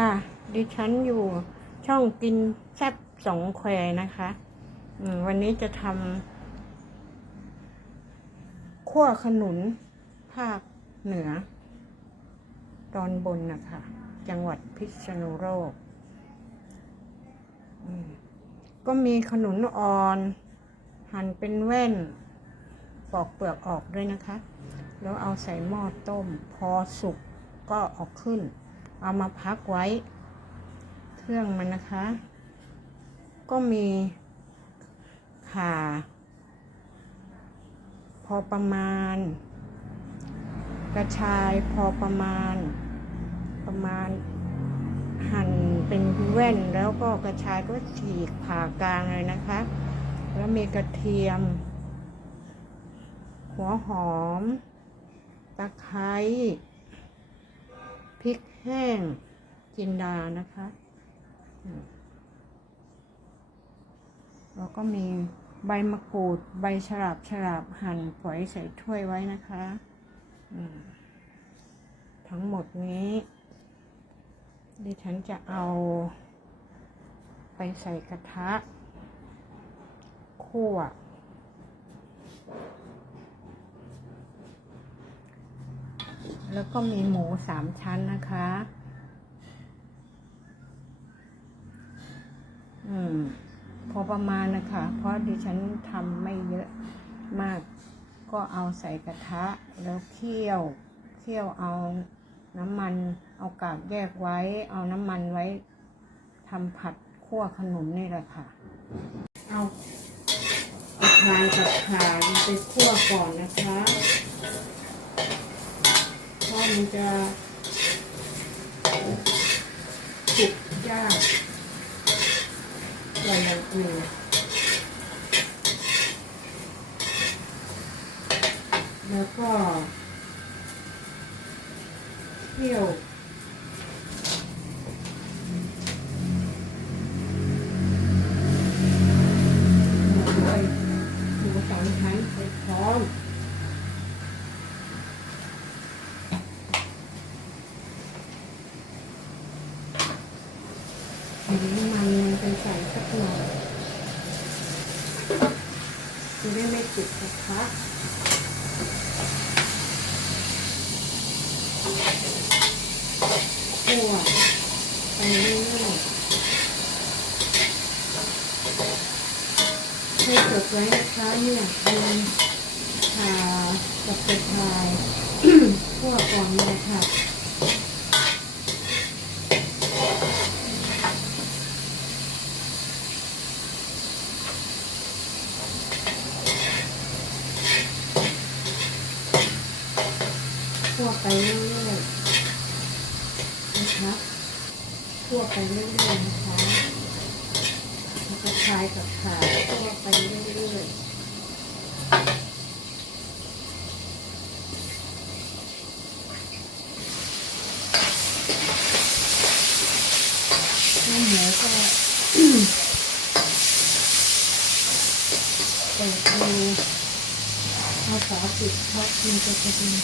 ค่ะ ดิฉันอยู่ช่องกินแซ่บสองแควนะคะวันนี้จะทำขั้วขนุนภาคเหนือ ตอนบนนะคะ จังหวัดพิษณุโลกก็มีขนุนอ่อน หั่นเป็นแว่น ปอกเปลือกออกด้วยนะคะ แล้วเอาใส่หม้อต้ม พอสุกก็ออกขึ้น เอามาพักไว้ เครื่องมันนะคะ ก็มีขาพอประมาณ กระชายพอประมาณ ประมาณหั่นเป็นแว่นแล้วก็กระชายก็ฉีกผ่ากลางเลยนะคะ แล้วมีกระเทียม หัวหอม ตะไคร้พริก แห้งจินดานะคะแล้วก็มีใบมะกรูด ใบฉลาบฉลาบหั่นฝอยใส่ถ้วยไว้นะคะ ทั้งหมดนี้ดิฉันจะเอาไปใส่กระทะ คั่ว แล้วก็มีหมูสามชั้นนะคะ อืม พอประมาณนะคะ เพราะดิฉันทำไม่เยอะมาก ก็เอาใส่กระทะ แล้วเคี่ยว เคี่ยวเอาน้ำมัน เอากากแยกไว้ เอาน้ำมันไว้ทำผัดคั่วขนุนนี่แหละค่ะ เอาเอาพายกับขาไปคั่วก่อนนะคะ มันจะสุกยากกว่อย่างอื่นแล้วก็เที่ยวหมูด้วยหมูสองชั้นไปพร้อม อันนี้มันมันเป็นใส่สักหน่อยจะได้ไม่ติดกระทะคั่วไปเรื่อยๆให้จดไว้นะคะเนี่ยเป็นชากับกระชาย คั่วก่อนเลยค่ะ คั่ว ไปเรื่อยๆนะคะคั่วไปเรื่อยๆนะคะแล้วก็คลายกับขาคั่วไปเรื่อยๆน้ำหมูก็เปิดดูเอาฝาปิดเพราะมันจะกระเด็น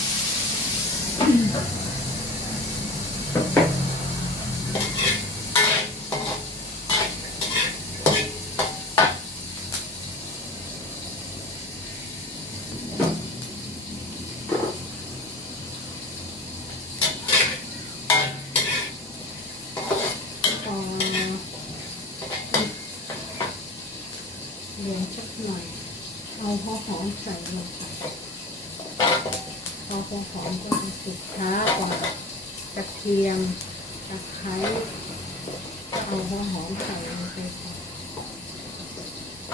พอเหลืองสักหน่อย เอา หัวหอมใส่ลงไปพอหัวหอมก็จะสุกช้ากว่ากระเทียมตะไคร้เอาหัวหอมใส่ลงไปก่อ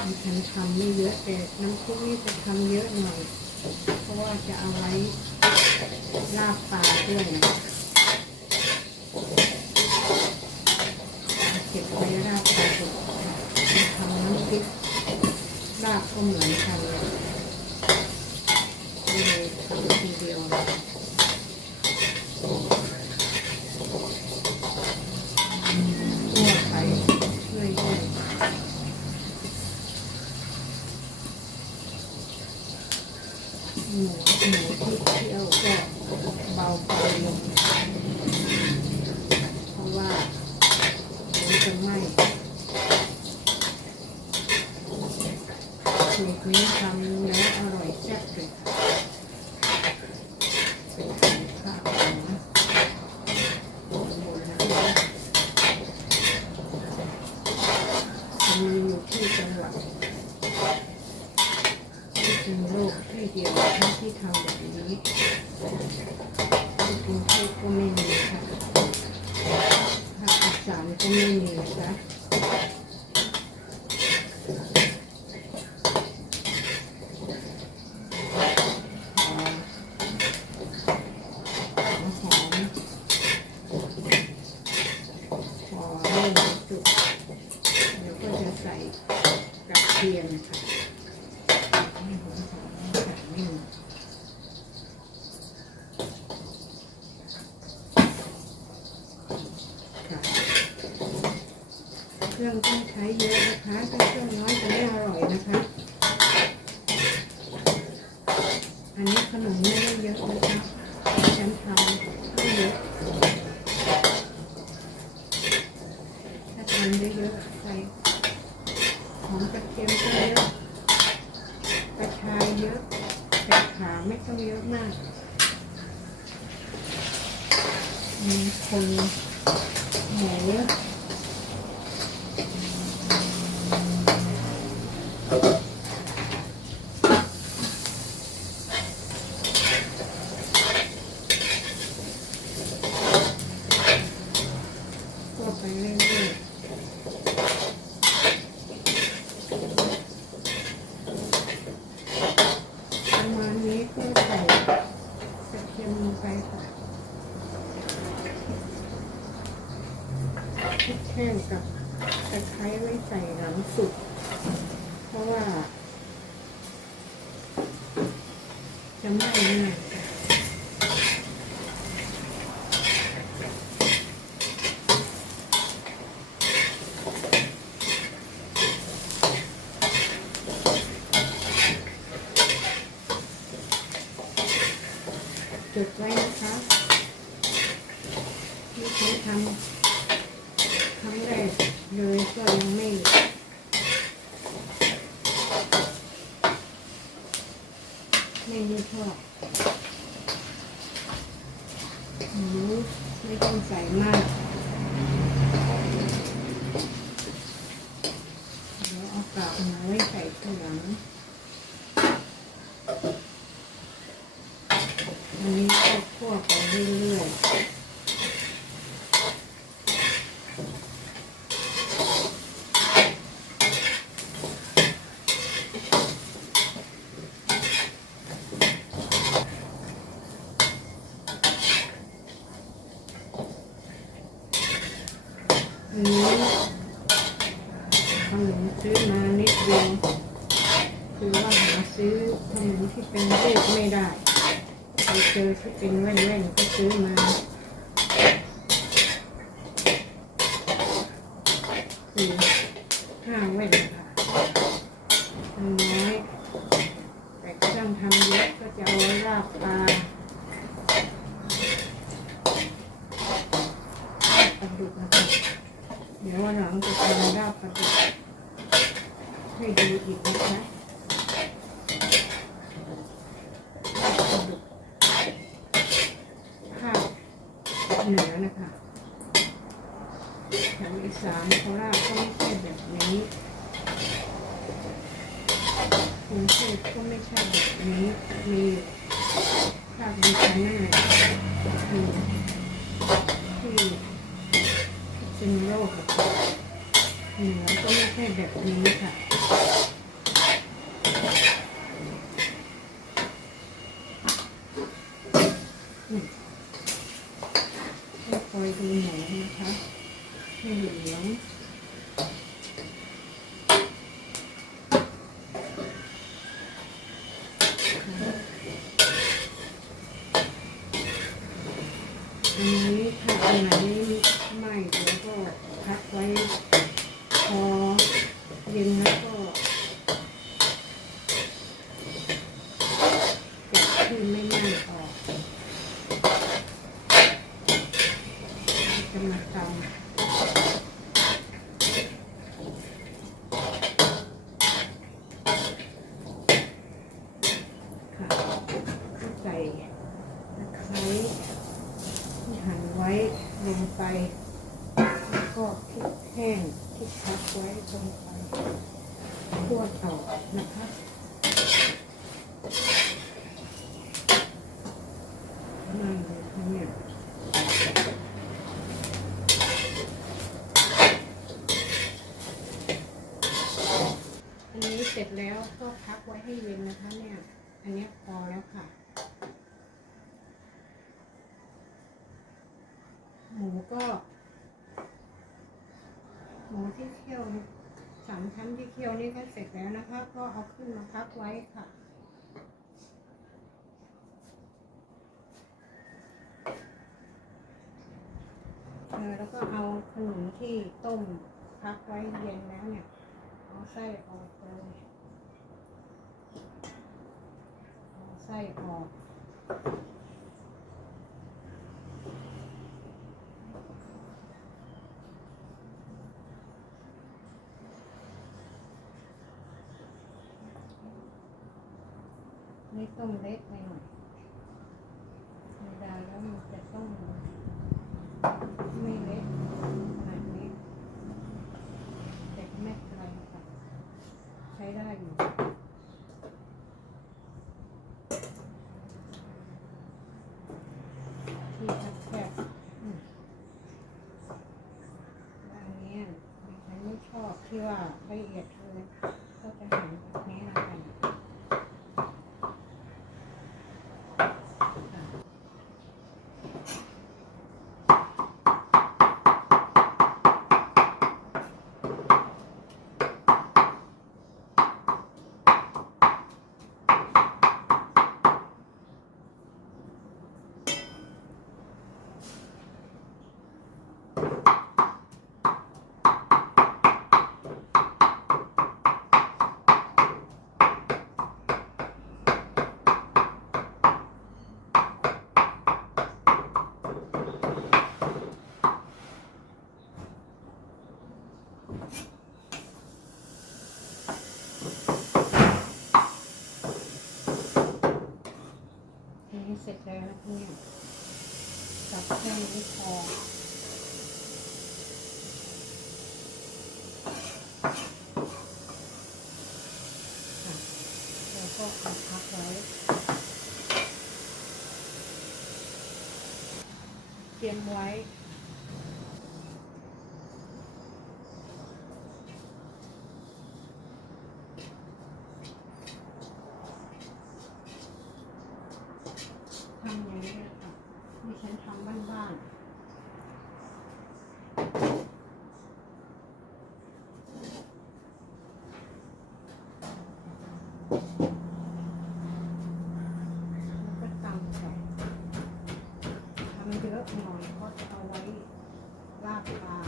นฉันทำไม่เยอะแต่น้ำซุปนี่จะทำเยอะหน่อย เพราะว่าจะเอาไว้ลาบปลาด้วยเก็บไว้ราดปลาดุกค่ะทำน้ำพริกลาบก็เหมือน กัน ก็ไม่มีค่ะผักอีสานก็ไม่มีนะค่ะ qu พริกแห้งกับตะไคร้ไว้ใส่น้ำสุกเพราะว่า จะไม่ง่าย ข้างไว้เลยค่ะน้อยแต่ก็ต้องทำเยอะก็จะเอาไลาบปลา ไป แล้วก็พริกแห้งที่พักไว้ลงไปคั่วต่อนะคะนั่นเลยค่ะเนี่ยอันนี้เสร็จแล้วก็พักไว้ให้เย็นนะคะเนี่ย อันนี้พอแล้วค่ะ หมู ก็หมูที่เคี่ยวสามชั้นที่เคี่ยวนี่ก็เสร็จแล้วนะคะ ก็เอาขึ้นมาพักไว้ค่ะเออแล้วก็เอาขนมที่ต้มพักไว้เย็นแล้วเนี่ย เอาไส้ออกเลยเอาไส้ออก ต้มเล็กไปหน่อยธรรมดาแล้วมันจะต้มไม่เล็กขนาดนี้แต่ก็ไม่เป็นไรค่ะใช้ได้อยู่ที่แคบๆอืมแล้วอันนี้ฉันไม่ชอบที่ว่าละเอียดเลย ก็จะหั่นแบบนี้นะคะ ทีนี้ เสร็จแล้วนะคะเนี่ยจับแค่นี้พอแล้วก็เอาพักไว้เตรียมไว้ ทำอย่างนี้เลยค่ะดิฉันทำบ้านๆแล้วก็ตำใส่ทำเยอะหน่อยเพราะจะเอาไว้ลาบปลา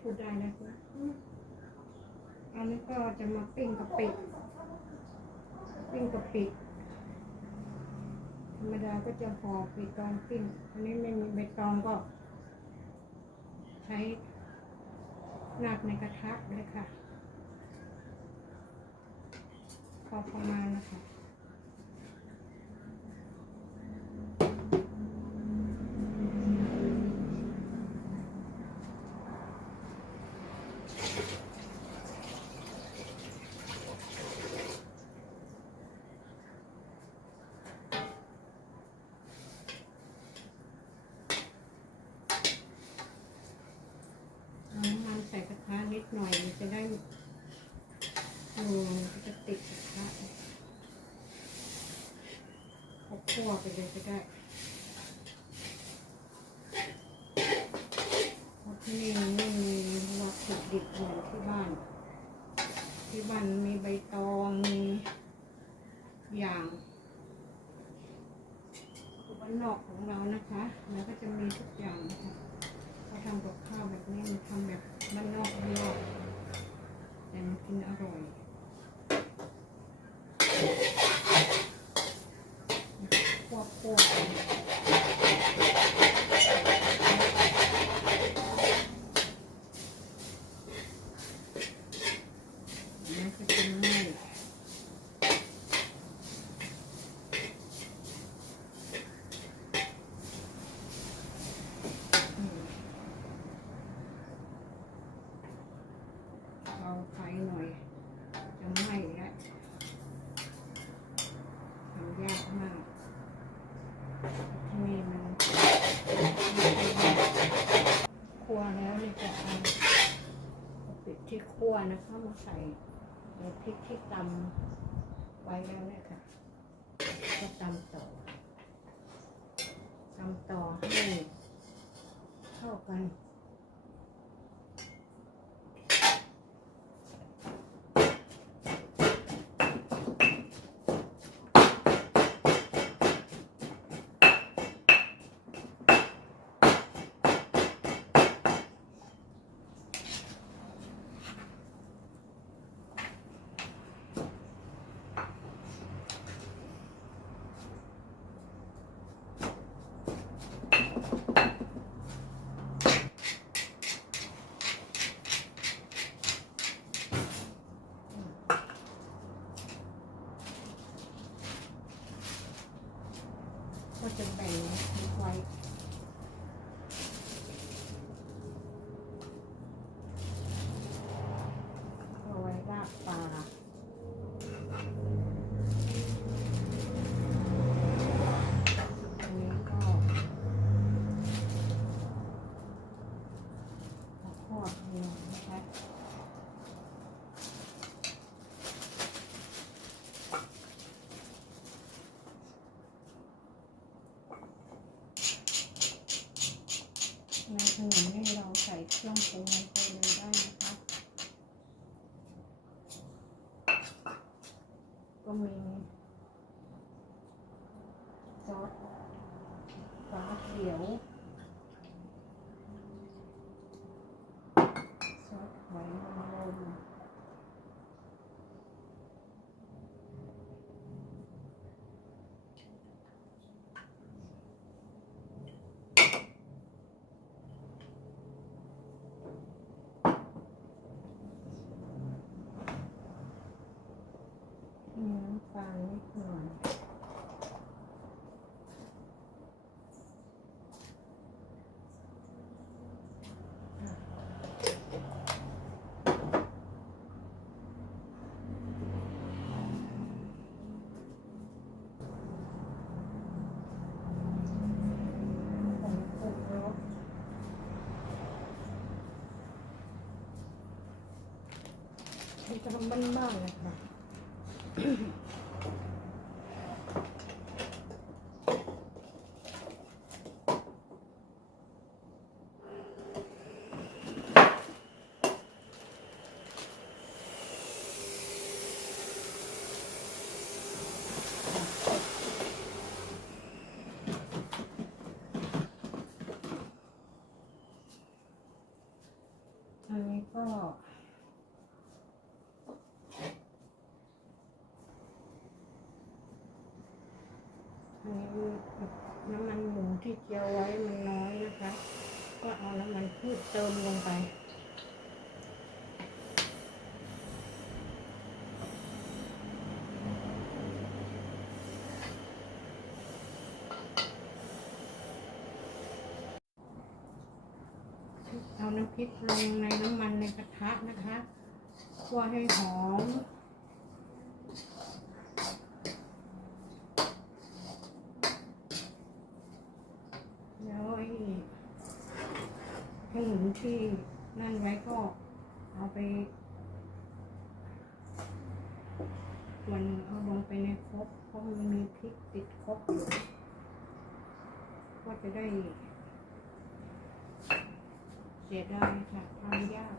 พูดได้ นะคุณอันนี้ก็จะมาปิ้งกะปิ ปิ้งกะปิ ธรรมดาก็จะห่อปิดตอนปิ้ง อันนี้ไม่มีใบตองก็ ใช้ลากในกระทะเลยค่ะ พอประมาณนะคะ เอาน้ำมันใส่กระทะนิดหน่อยมันจะได้เออมันจะติดกระทะเอาคั่ว ไปเลยก็ได้เพราะที่นี่ไม่มีวัตถุดิบเหมือนที่บ้าน ที่บ้านมีใบตองมีอย่างคือบ้านนอกของเรานะคะ แล้วก็จะมีทุกอย่างนะคะเขาทำกับข้าวแบบนี้มันทำแบบบ้านนอกบ้านนอกแต่มันกินอร่อย วนะคะมาใส่ในพริกที่ตำไว้แล้วเนี่ยค่ะก็ตำต่อตำต่อให้เข้ากันาลนิดหน่อยผงปรุงรสที่ทำบ้านๆเลยค่ะ อันนี้ก็ อันนี้ น้ำมันหมูที่เจียวไว้มันน้อยนะคะ ก็เอาน้ำมันพืชเติมลงไปเอาน้ำพริกลงในน้ำมันในกระทะนะคะ คั่วให้หอม แล้วไอ้ ขนุนที่นั่นไว้ก็เอาไปส่วนหนึ่งเอาลงไปในครกเพราะมันมีพริกติดครกอยู่ก็จะได้เสียดายค่ะทำยาก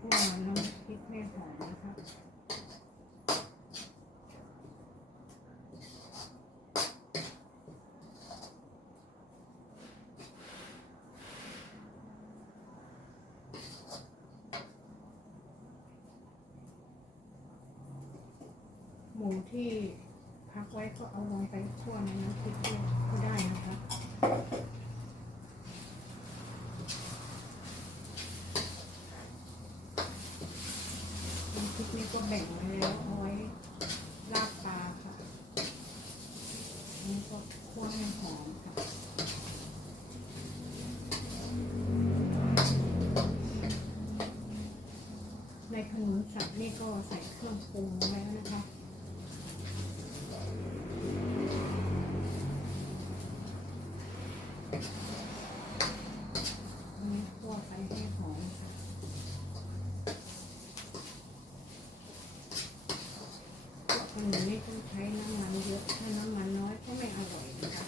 คั่วน้ำพริกให้หอมนะคะ ห มูที่พักไว้ก็เอาลงไปคั่วในน้ำพริกด้วยก็ได้นะคะน้ำพริกนี่ก็แบ่งไว้แล้วเอาไว้ลาบปลาค่ะนี่ก็คั่วให้หอมค่ะในขนมสับนี่ก็ใส่เครื่องปรุงลงไปแล้วนะคะ อันนี้คั่วไปให้หอมค่ะขนมนี่ต้องใช้น้ำมันเยอะ ถ้าน้ำมันน้อยก็ไม่อร่อยนะคะ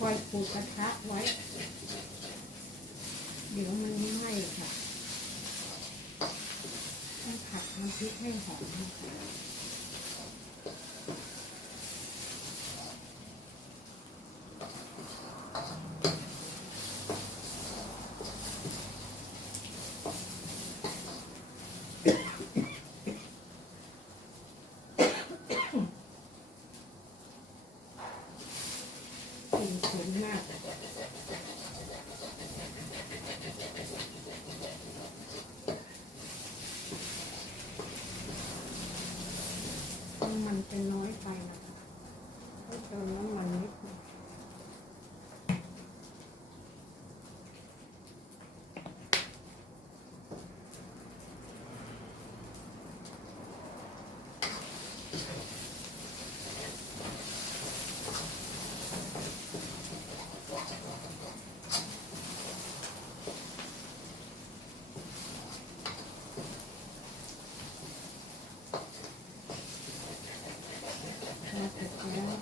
คอย ปูกระทะไว้ เดี๋ยวมันไม่ไหม้ค่ะ ต้องผัดน้ำพริกให้หอมนะคะกลิ่นฉุนมาก น้ำมัน จะน้อยไปนะคะต้องเติมน้ำมันนิดหนึงพอเสร็จแล้ว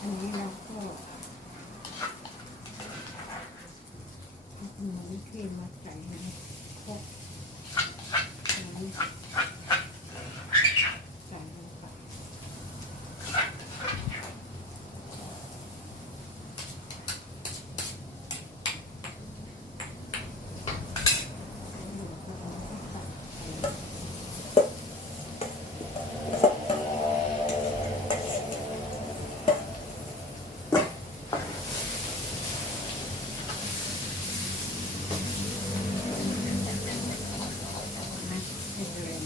อันนี้เราก็เอาขนมที่มาใส่ในพวกน้ำใส่ลงไป นะให้แรง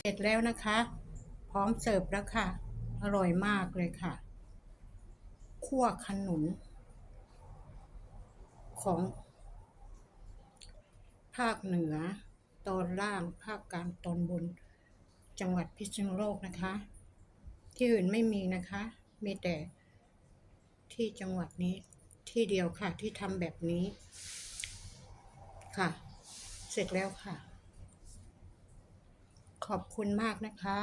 เสร็ จแล้วนะคะ พร้อมเสิร์ฟแล้วค่ะ อร่อยมากเลยค่ะคั่วขนุน ของ ภาคเหนือ ตอนล่างภาคกลางตอนบน จังหวัดพิษณุโลกนะคะ ที่อื่นไม่มีนะคะ มีแต่ที่จังหวัดนี้ที่เดียวค่ะที่ทำแบบนี้ค่ะ เสร็จแล้วค่ะ ขอบคุณมากนะคะ